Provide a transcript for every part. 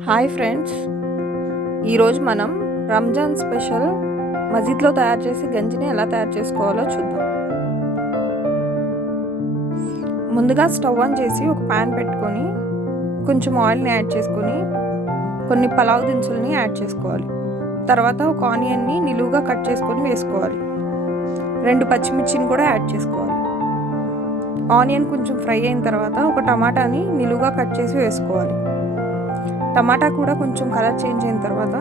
Hi friends, ఈరోజు మనం Ramzan special మజీద్లో తయారు చేసి గంజిని ఎలా తయారు చేసుకోవాలో చూద్దాం. ముందుగా స్టవ్ ఆన్ చేసి ఒక ప్యాన్ పెట్టుకొని కొంచెం ఆయిల్ని యాడ్ చేసుకొని కొన్ని పలావ్ దినుసుల్ని యాడ్ చేసుకోవాలి. తర్వాత ఒక ఆనియన్ని నిలువుగా కట్ చేసుకొని వేసుకోవాలి. 2 పచ్చిమిర్చిని కూడా యాడ్ చేసుకోవాలి. ఆనియన్ కొంచెం ఫ్రై అయిన తర్వాత ఒక టమాటాని నిలువుగా కట్ చేసి వేసుకోవాలి. టమాటా కూడా కొంచెం కలర్ చేంజ్ అయిన తర్వాత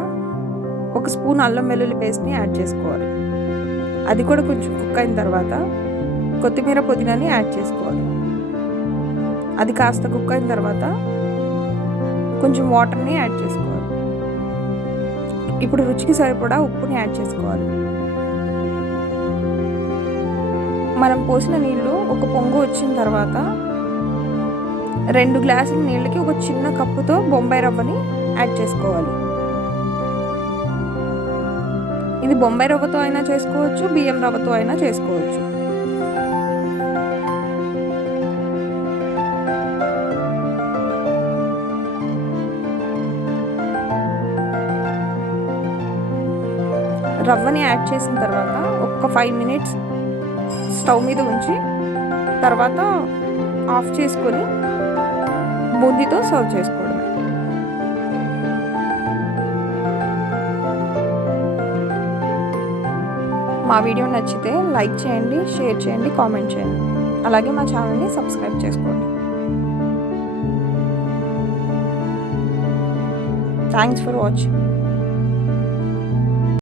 1 స్పూన్ అల్లం వెల్లుల్లి పేస్ట్ని యాడ్ చేసుకోవాలి. అది కూడా కొంచెం కుక్ అయిన తర్వాత కొత్తిమీర పుదీనాని యాడ్ చేసుకోవాలి. అది కాస్త కుక్ అయిన తర్వాత కొంచెం వాటర్ని యాడ్ చేసుకోవాలి. ఇప్పుడు రుచికి సరిపడా ఉప్పుని యాడ్ చేసుకోవాలి. మనం పోసిన నీళ్ళు ఒక పొంగు వచ్చిన తర్వాత 2 గ్లాసుల నీళ్ళకి ఒక చిన్న కప్పుతో బొంబాయి రవ్వని యాడ్ చేసుకోవాలి. ఇది బొంబాయి రవ్వతో అయినా చేసుకోవచ్చు, బియ్యం రవ్వతో అయినా చేసుకోవచ్చు. రవ్వని యాడ్ చేసిన తర్వాత ఒక 5 మినిట్స్ స్టవ్ మీద ఉంచి తర్వాత ఆఫ్ చేసుకొని బూందీతో సర్వ్ చేసుకోవడమే. మా వీడియో నచ్చితే లైక్ చేయండి, షేర్ చేయండి, కామెంట్ చేయండి. అలాగే మా ఛానల్ని సబ్స్క్రైబ్ చేసుకోండి. Thanks for watching.